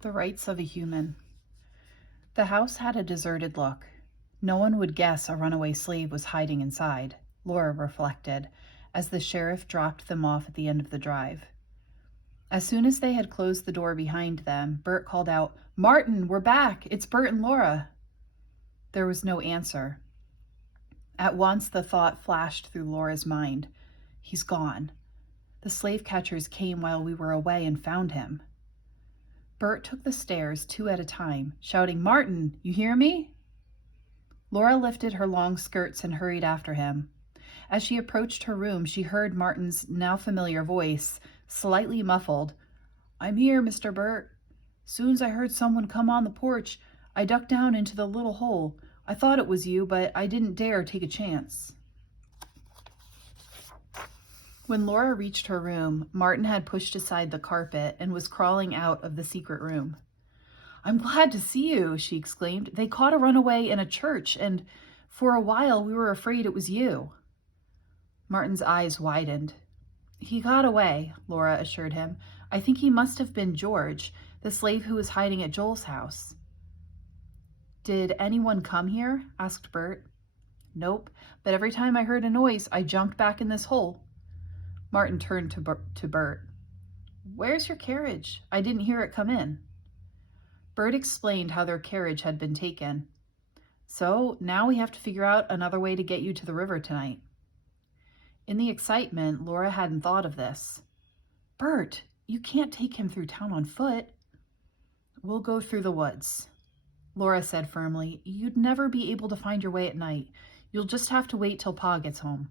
The rights of a human. The house had a deserted look. No one would guess a runaway slave was hiding inside, Laura reflected, as the sheriff dropped them off at the end of the drive. As soon as they had closed the door behind them, Bert called out, "Martin, we're back! It's Bert and Laura!" There was no answer. At once the thought flashed through Laura's mind. He's gone. The slave catchers came while we were away and found him. Bert took the stairs 2 at a time, shouting, "Martin, you hear me?" Laura lifted her long skirts and hurried after him. As she approached her room, she heard Martin's now familiar voice, slightly muffled. "I'm here, Mr. Bert. Soon's I heard someone come on the porch, I ducked down into the little hole. I thought it was you, but I didn't dare take a chance." When Laura reached her room, Martin had pushed aside the carpet and was crawling out of the secret room. "I'm glad to see you," she exclaimed. "They caught a runaway in a church, and for a while we were afraid it was you." Martin's eyes widened. "He got away," Laura assured him. "I think he must have been George, the slave who was hiding at Joel's house." "Did anyone come here?" asked Bert. "Nope, but every time I heard a noise, I jumped back in this hole." Martin turned to Bert. "Where's your carriage? I didn't hear it come in." Bert explained how their carriage had been taken. "So now we have to figure out another way to get you to the river tonight." In the excitement, Laura hadn't thought of this. "Bert, you can't take him through town on foot." "We'll go through the woods," Laura said firmly. "You'd never be able to find your way at night. You'll just have to wait till Pa gets home."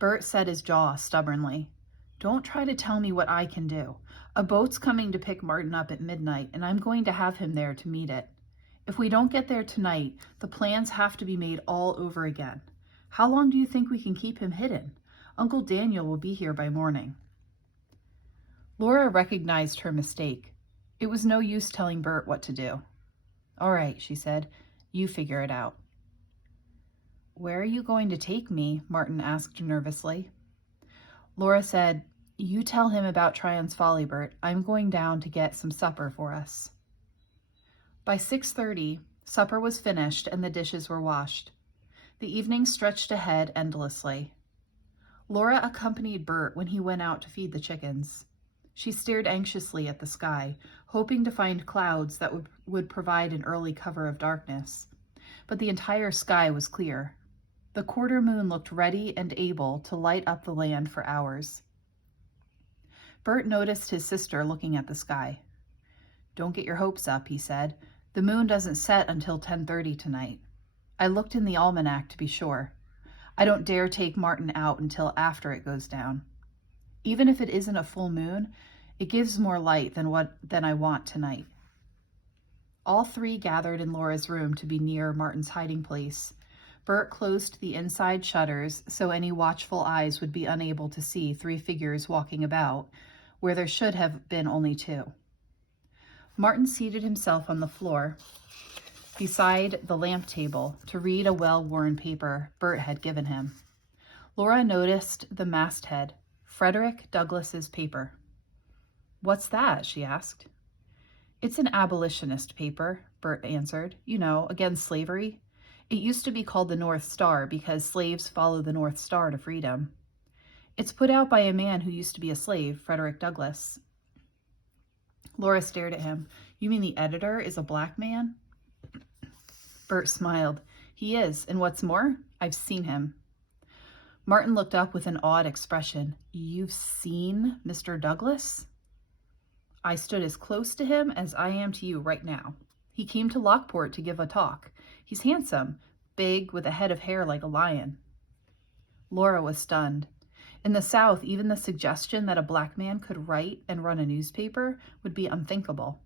Bert set his jaw stubbornly. "Don't try to tell me what I can do. A boat's coming to pick Martin up at midnight, and I'm going to have him there to meet it. If we don't get there tonight, the plans have to be made all over again. How long do you think we can keep him hidden? Uncle Daniel will be here by morning." Laura recognized her mistake. It was no use telling Bert what to do. "All right," she said. "You figure it out." "Where are you going to take me?" Martin asked nervously. Laura said, "You tell him about Tryon's Folly, Bert. I'm going down to get some supper for us." By 6:30, supper was finished and the dishes were washed. The evening stretched ahead endlessly. Laura accompanied Bert when he went out to feed the chickens. She stared anxiously at the sky, hoping to find clouds that would provide an early cover of darkness. But the entire sky was clear. The quarter moon looked ready and able to light up the land for hours. Bert noticed his sister looking at the sky. "Don't get your hopes up," he said. "The moon doesn't set until 10:30 tonight. I looked in the almanac to be sure. I don't dare take Martin out until after it goes down. Even if it isn't a full moon, it gives more light than I want tonight." All three gathered in Laura's room to be near Martin's hiding place. Bert closed the inside shutters so any watchful eyes would be unable to see 3 figures walking about, where there should have been only 2. Martin seated himself on the floor beside the lamp table to read a well-worn paper Bert had given him. Laura noticed the masthead, Frederick Douglass's paper. "What's that?" she asked. "It's an abolitionist paper," Bert answered. "You know, against slavery. It used to be called the North Star because slaves follow the North Star to freedom. It's put out by a man who used to be a slave, Frederick Douglass." Laura stared at him. "You mean the editor is a black man?" Bert smiled. "He is, and what's more, I've seen him." Martin looked up with an awed expression. "You've seen Mr. Douglass?" "I stood as close to him as I am to you right now. He came to Lockport to give a talk. He's handsome, big, with a head of hair like a lion." Laura was stunned. In the South, even the suggestion that a black man could write and run a newspaper would be unthinkable.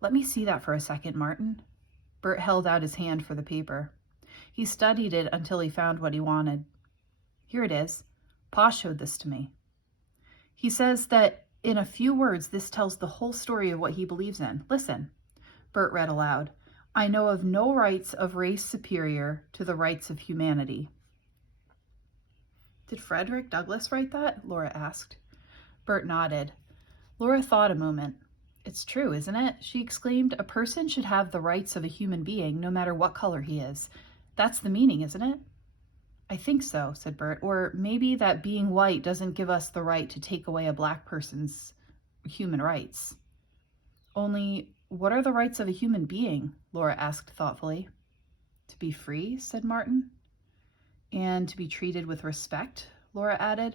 "Let me see that for a second, Martin." Bert held out his hand for the paper. He studied it until he found what he wanted. "Here it is. Pa showed this to me. He says that in a few words, this tells the whole story of what he believes in. Listen." Bert read aloud. "I know of no rights of race superior to the rights of humanity." "Did Frederick Douglass write that?" Laura asked. Bert nodded. Laura thought a moment. It's true, isn't it? She exclaimed. A person should have the rights of a human being, no matter what color he is. That's the meaning, isn't it? I think so, said Bert. Or maybe that being white doesn't give us the right to take away a black person's human rights. Only, what are the rights of a human being? Laura asked thoughtfully. To be free, said Martin. And to be treated with respect, Laura added.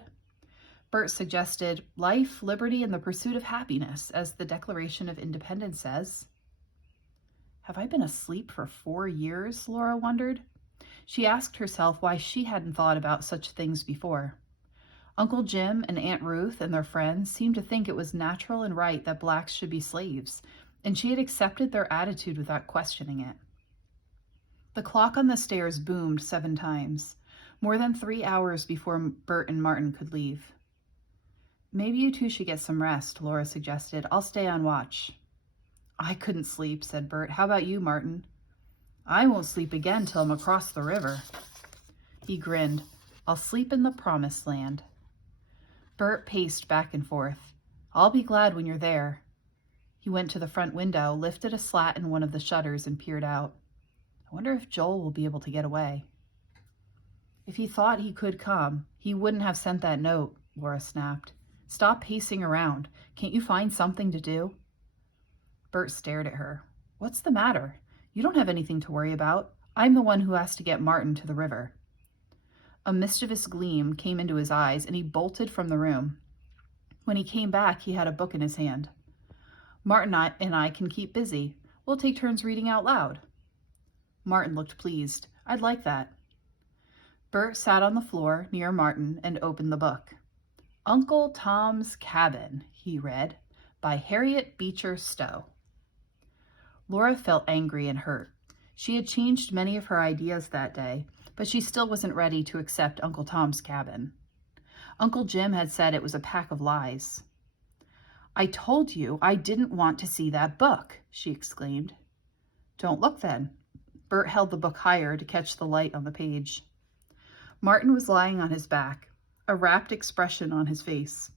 Bert suggested life, liberty, and the pursuit of happiness, as the Declaration of Independence says. Have I been asleep for 4 years? Laura wondered. She asked herself why she hadn't thought about such things before. Uncle Jim and Aunt Ruth and their friends seemed to think it was natural and right that blacks should be slaves, and she had accepted their attitude without questioning it. The clock on the stairs boomed 7 times, more than 3 hours before Bert and Martin could leave. Maybe you two should get some rest, Laura suggested. I'll stay on watch. I couldn't sleep, said Bert. How about you, Martin? I won't sleep again till I'm across the river. He grinned. I'll sleep in the promised land. Bert paced back and forth. I'll be glad when you're there. He went to the front window, lifted a slat in one of the shutters, and peered out. I wonder if Joel will be able to get away. If he thought he could come, he wouldn't have sent that note, Laura snapped. Stop pacing around. Can't you find something to do? Bert stared at her. What's the matter? You don't have anything to worry about. I'm the one who has to get Martin to the river. A mischievous gleam came into his eyes, and he bolted from the room. When he came back, he had a book in his hand. Martin and I can keep busy. We'll take turns reading out loud. Martin looked pleased. I'd like that. Bert sat on the floor near Martin and opened the book. Uncle Tom's Cabin, he read, by Harriet Beecher Stowe. Laura felt angry and hurt. She had changed many of her ideas that day, but she still wasn't ready to accept Uncle Tom's Cabin. Uncle Jim had said it was a pack of lies. I told you I didn't want to see that book, she exclaimed. Don't look then. Bert held the book higher to catch the light on the page. Martin was lying on his back, a rapt expression on his face.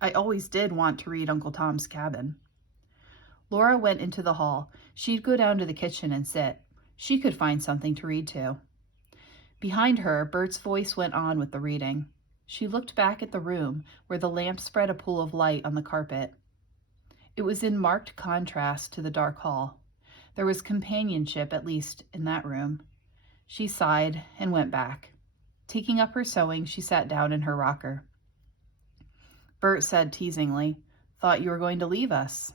I always did want to read Uncle Tom's Cabin. Laura went into the hall. She'd go down to the kitchen and sit. She could find something to read to. Behind her, Bert's voice went on with the reading. She looked back at the room where the lamp spread a pool of light on the carpet. It was in marked contrast to the dark hall. There was companionship, at least, in that room. She sighed and went back. Taking up her sewing, she sat down in her rocker. Bert said teasingly, Thought you were going to leave us.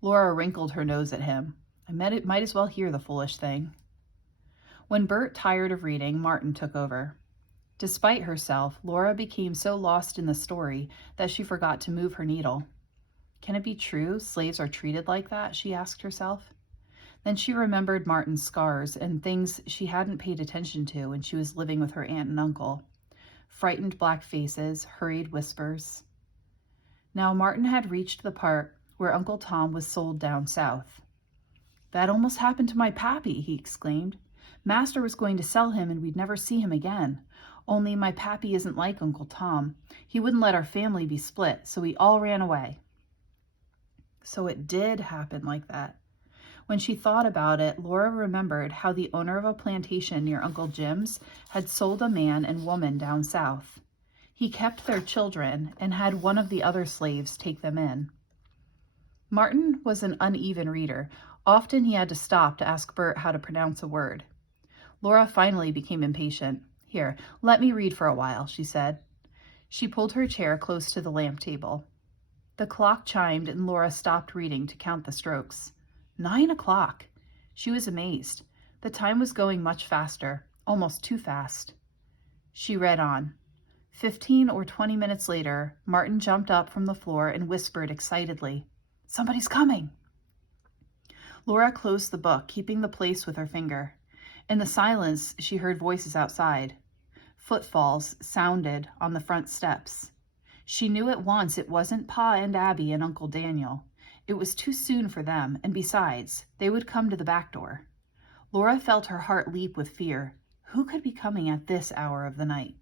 Laura wrinkled her nose at him. I might as well hear the foolish thing. When Bert tired of reading, Martin took over. Despite herself, Laura became so lost in the story that she forgot to move her needle. Can it be true slaves are treated like that? She asked herself. Then she remembered Martin's scars and things she hadn't paid attention to when she was living with her aunt and uncle. Frightened black faces, hurried whispers. Now Martin had reached the part where Uncle Tom was sold down south. That almost happened to my pappy, he exclaimed. Master was going to sell him and we'd never see him again. Only my pappy isn't like Uncle Tom. He wouldn't let our family be split, so we all ran away. So it did happen like that. When she thought about it, Laura remembered how the owner of a plantation near Uncle Jim's had sold a man and woman down south. He kept their children and had one of the other slaves take them in. Martin was an uneven reader. Often he had to stop to ask Bert how to pronounce a word. Laura finally became impatient. Here, let me read for a while, she said. She pulled her chair close to the lamp table. The clock chimed and Laura stopped reading to count the strokes. 9 o'clock. She was amazed. The time was going much faster, almost too fast. She read on. 15 or 20 minutes later, Martin jumped up from the floor and whispered excitedly, Somebody's coming. Laura closed the book, keeping the place with her finger. In the silence, she heard voices outside. Footfalls sounded on the front steps. She knew at once it wasn't Pa and Abby and Uncle Daniel. It was too soon for them, and besides, they would come to the back door. Laura felt her heart leap with fear. Who could be coming at this hour of the night?